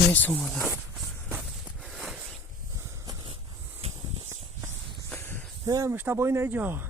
Neyse olmadı. مش تبایی نجا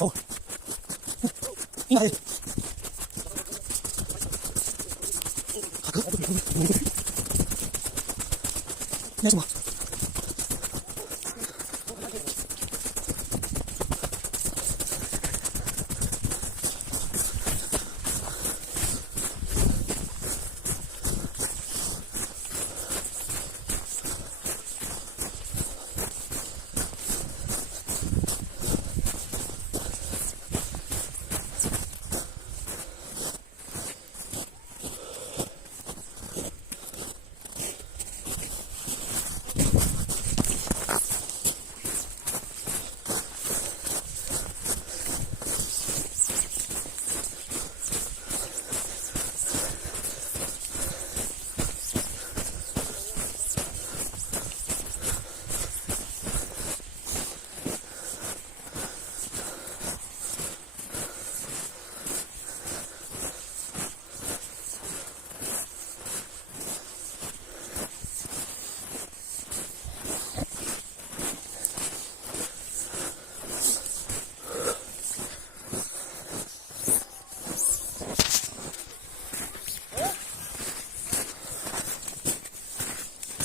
Oh. Này. Nghe chưa?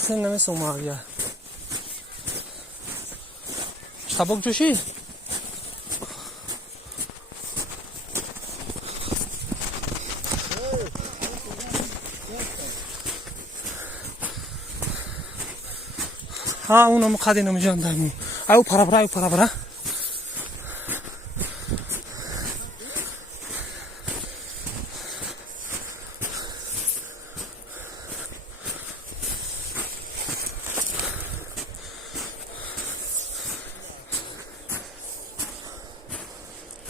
Sen neme soğuma ya. Tabak coşu. Ha onu mu kadını mı jandarmı? Ayu para bara.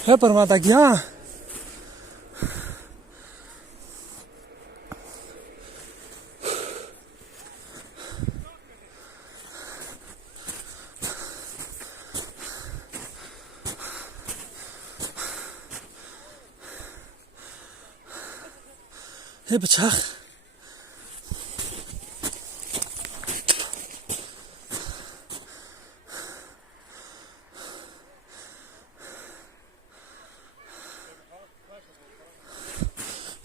है परमाता क्या है बच्चा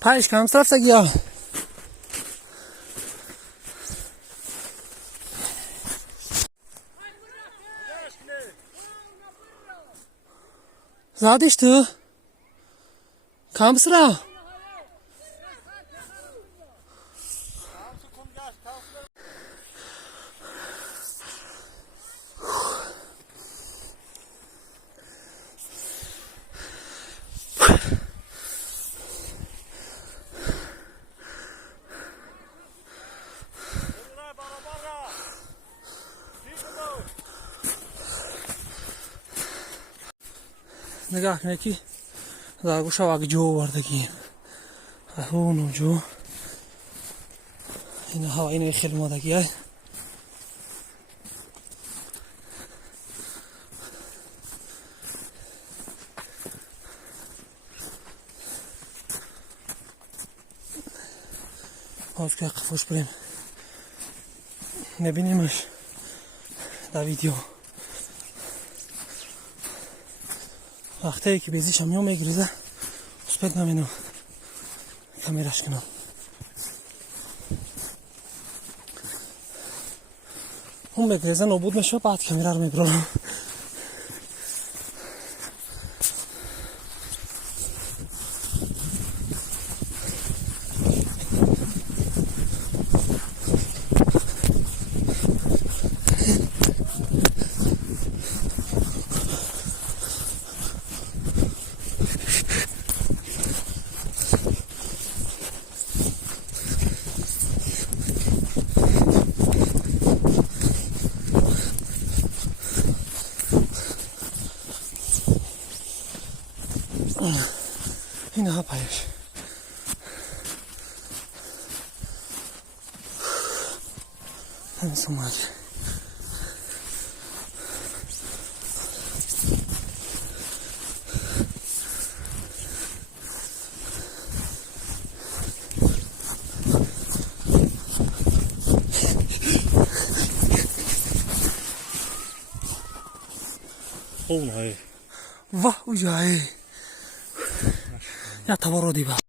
5 کم رفته گیا زادش تو کم سرا نگاه کنید که زاگوشا واقعی جو وردگی اونو جو این هوا اینو خیلی مادگی های باز که قفوش بریم نبینیمش در ویدیو وقتی که بیزیش هم میگریزه سپید نمینو کامیراش کنم اون بگریزه نبود میشه بعد کامیرا رو میبرم هنا هبايش هنسو ماجي Oh, nee. Wah, ujai. Ya tabaru di ba.